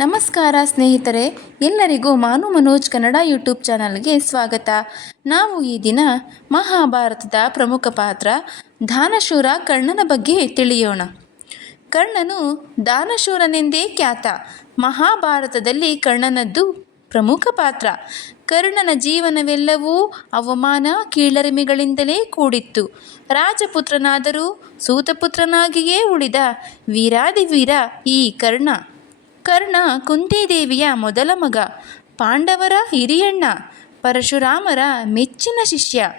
ನಮಸ್ಕಾರ ಸ್ನೇಹಿತರೆ, ಎಲ್ಲರಿಗೂ ಮಾನು ಮನೋಜ್ ಕನ್ನಡ ಯೂಟ್ಯೂಬ್ ಚಾನಲ್ಗೆ ಸ್ವಾಗತ. ನಾವು ಈ ದಿನ ಮಹಾಭಾರತದ ಪ್ರಮುಖ ಪಾತ್ರ, ದಾನಶೂರ ಕರ್ಣನ ಬಗ್ಗೆ ತಿಳಿಯೋಣ. ಕರ್ಣನು ದಾನಶೂರನೆಂದೇ ಖ್ಯಾತ. ಮಹಾಭಾರತದಲ್ಲಿ ಕರ್ಣನದ್ದು ಪ್ರಮುಖ ಪಾತ್ರ. ಕರ್ಣನ ಜೀವನವೆಲ್ಲವೂ ಅವಮಾನ, ಕೀಳರಿಮೆಗಳಿಂದಲೇ ಕೂಡಿತ್ತು. ರಾಜಪುತ್ರನಾದರೂ ಸೂತಪುತ್ರನಾಗಿಯೇ ಉಳಿದ ವೀರಾದಿವೀರ ಈ ಕರ್ಣ. ಕರ್ಣ ಕುಂತಿದೇವಿಯ ಮೊದಲ ಮಗ, ಪಾಂಡವರ ಹಿರಿಯಣ್ಣ, ಪರಶುರಾಮರ ಮೆಚ್ಚಿನ ಶಿಷ್ಯ,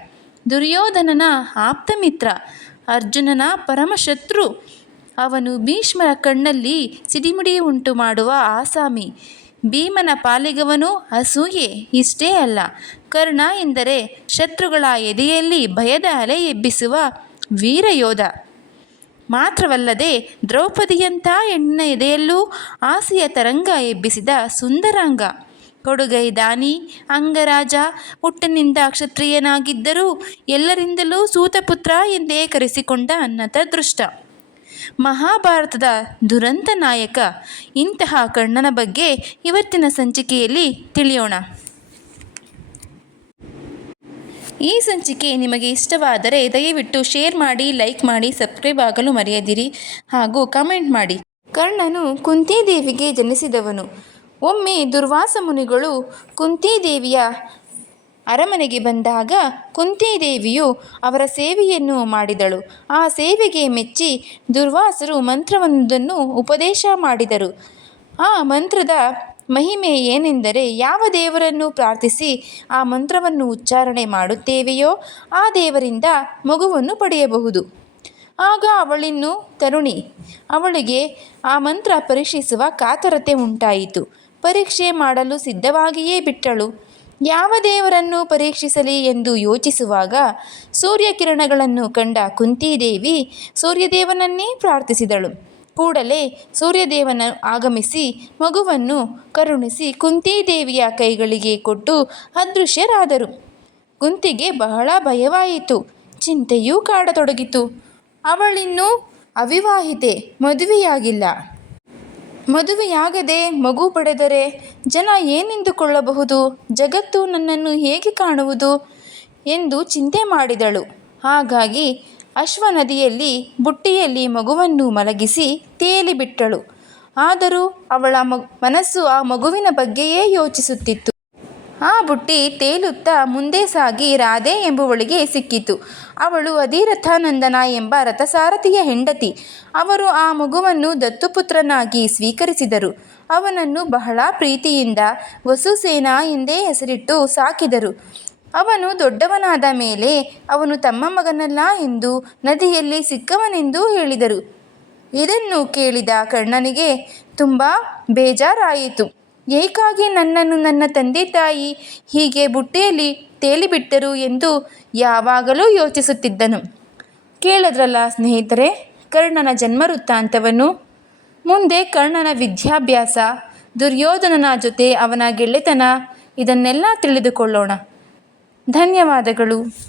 ದುರ್ಯೋಧನನ ಆಪ್ತಮಿತ್ರ, ಅರ್ಜುನನ ಪರಮಶತ್ರು. ಅವನು ಭೀಷ್ಮರ ಕಣ್ಣಲ್ಲಿ ಸಿಡಿಮಿಡಿ ಉಂಟು ಮಾಡುವ ಆಸಾಮಿ. ಭೀಮನ ಪಾಲಿಗವನು ಅಸೂಯೆ, ಇಷ್ಟೇ ಅಲ್ಲ, ಕರ್ಣ ಎಂದರೆ ಶತ್ರುಗಳ ಎದೆಯಲ್ಲಿ ಭಯದ ಅಲೆ ಎಬ್ಬಿಸುವ ವೀರಯೋಧ. ಮಾತ್ರವಲ್ಲದೆ ದ್ರೌಪದಿಯಂಥ ಹೆಣ್ಣಿನ ಎದೆಯಲ್ಲೂ ಆಸೆಯ ತರಂಗ ಎಬ್ಬಿಸಿದ ಸುಂದರಾಂಗ. ಕೊಡುಗೈ ದಾನಿ, ಅಂಗರಾಜ ಹುಟ್ಟಿನಿಂದ ಕ್ಷತ್ರಿಯನಾಗಿದ್ದರೂ ಎಲ್ಲರಿಂದಲೂ ಸೂತಪುತ್ರ ಎಂದೇ ಕರೆಸಿಕೊಂಡ ನತದೃಷ್ಟ. ಮಹಾಭಾರತದ ದುರಂತ ನಾಯಕ, ಇಂತಹ ಕಣ್ಣನ ಬಗ್ಗೆ ಇವತ್ತಿನ ಸಂಚಿಕೆಯಲ್ಲಿ ತಿಳಿಯೋಣ. ಈ ಸಂಚಿಕೆ ನಿಮಗೆ ಇಷ್ಟವಾದರೆ ದಯವಿಟ್ಟು ಶೇರ್ ಮಾಡಿ, ಲೈಕ್ ಮಾಡಿ, ಸಬ್ಸ್ಕ್ರೈಬ್ ಆಗಲು ಮರೆಯದಿರಿ ಹಾಗೂ ಕಮೆಂಟ್ ಮಾಡಿ. ಕರ್ಣನು ಕುಂತಿದೇವಿಗೆ ಜನಿಸಿದವನು. ಒಮ್ಮೆ ದುರ್ವಾಸ ಮುನಿಗಳು ಕುಂತಿದೇವಿಯ ಅರಮನೆಗೆ ಬಂದಾಗ ಕುಂತಿದೇವಿಯು ಅವರ ಸೇವೆಯನ್ನು ಮಾಡಿದಳು. ಆ ಸೇವೆಗೆ ಮೆಚ್ಚಿ ದುರ್ವಾಸರು ಮಂತ್ರವೊಂದನ್ನು ಉಪದೇಶ ಮಾಡಿದರು. ಆ ಮಂತ್ರದ ಮಹಿಮೆ ಏನೆಂದರೆ ಯಾವ ದೇವರನ್ನು ಪ್ರಾರ್ಥಿಸಿ ಆ ಮಂತ್ರವನ್ನು ಉಚ್ಚಾರಣೆ ಮಾಡುತ್ತೇವೆಯೋ ಆ ದೇವರಿಂದ ಮಗುವನ್ನು ಪಡೆಯಬಹುದು. ಆಗ ಅವಳಿನ್ನು ತರುಣಿ. ಅವಳಿಗೆ ಆ ಮಂತ್ರ ಪರೀಕ್ಷಿಸುವ ಕಾತರತೆ ಉಂಟಾಯಿತು. ಪರೀಕ್ಷೆ ಮಾಡಲು ಸಿದ್ಧವಾಗಿಯೇ ಬಿಟ್ಟಳು. ಯಾವ ದೇವರನ್ನು ಪರೀಕ್ಷಿಸಲಿ ಎಂದು ಯೋಚಿಸುವಾಗ ಸೂರ್ಯಕಿರಣಗಳನ್ನು ಕಂಡ ಕುಂತಿದೇವಿ ಸೂರ್ಯದೇವನನ್ನೇ ಪ್ರಾರ್ಥಿಸಿದಳು. ಕೂಡಲೇ ಸೂರ್ಯದೇವನ ಆಗಮಿಸಿ ಮಗುವನ್ನು ಕರುಣಿಸಿ ಕುಂತಿದೇವಿಯ ಕೈಗಳಿಗೆ ಕೊಟ್ಟು ಅದೃಶ್ಯರಾದರು. ಕುಂತಿಗೆ ಬಹಳ ಭಯವಾಯಿತು. ಚಿಂತೆಯೂ ಕಾಡತೊಡಗಿತು. ಅವಳಿನ್ನೂ ಅವಿವಾಹಿತೆ, ಮದುವೆಯಾಗಿಲ್ಲ. ಮದುವೆಯಾಗದೆ ಮಗು ಪಡೆದರೆ ಜನ ಏನೆಂದುಕೊಳ್ಳಬಹುದು? ಜಗತ್ತು ನನ್ನನ್ನು ಹೇಗೆ ಕಾಣುವುದು? ಎಂದು ಚಿಂತೆ ಮಾಡಿದಳು. ಹಾಗಾಗಿ ಅಶ್ವನದಿಯಲ್ಲಿ ಬುಟ್ಟಿಯಲ್ಲಿ ಮಗುವನ್ನು ಮಲಗಿಸಿ ತೇಲಿಬಿಟ್ಟಳು ಆದರೂ ಅವಳ ಮನಸ್ಸು ಆ ಮಗುವಿನ ಬಗ್ಗೆಯೇ ಯೋಚಿಸುತ್ತಿತ್ತು. ಆ ಬುಟ್ಟಿ ತೇಲುತ್ತಾ ಮುಂದೆ ಸಾಗಿ ರಾಧೆ ಎಂಬುವಳಿಗೆ ಸಿಕ್ಕಿತು. ಅವಳು ಅಧಿರಥಾನಂದನ ಎಂಬ ರಥಸಾರಥಿಯ ಹೆಂಡತಿ. ಅವರು ಆ ಮಗುವನ್ನು ದತ್ತುಪುತ್ರನಾಗಿ ಸ್ವೀಕರಿಸಿದರು. ಅವನನ್ನು ಬಹಳ ಪ್ರೀತಿಯಿಂದ ವಸುಸೇನ ಎಂದೇ ಹೆಸರಿಟ್ಟು ಸಾಕಿದರು. ಅವನು ದೊಡ್ಡವನಾದ ಮೇಲೆ ಅವನು ತಮ್ಮ ಮಗನಲ್ಲ ಎಂದು ನದಿಯಲ್ಲಿ ಸಿಕ್ಕವನೆಂದು ಹೇಳಿದರು. ಇದನ್ನು ಕೇಳಿದ ಕರ್ಣನಿಗೆ ತುಂಬ ಬೇಜಾರಾಯಿತು. ಏಕಾಗಿ ನನ್ನನ್ನು ನನ್ನ ತಂದೆ ತಾಯಿ ಹೀಗೆ ಬುಟ್ಟಿಯಲ್ಲಿ ತೇಲಿಬಿಟ್ಟರು ಎಂದು ಯಾವಾಗಲೂ ಯೋಚಿಸುತ್ತಿದ್ದನು. ಕೇಳಿದ್ರಲ್ಲ ಸ್ನೇಹಿತರೆ, ಕರ್ಣನ ಜನ್ಮ ವೃತ್ತಾಂತವನ್ನು ಮುಂದೆ ಕರ್ಣನ ವಿದ್ಯಾಭ್ಯಾಸ, ದುರ್ಯೋಧನನ ಜೊತೆ ಅವನ ಗೆಳೆತನ, ಇದನ್ನೆಲ್ಲ ತಿಳಿದುಕೊಳ್ಳೋಣ. ಧನ್ಯವಾದಗಳು.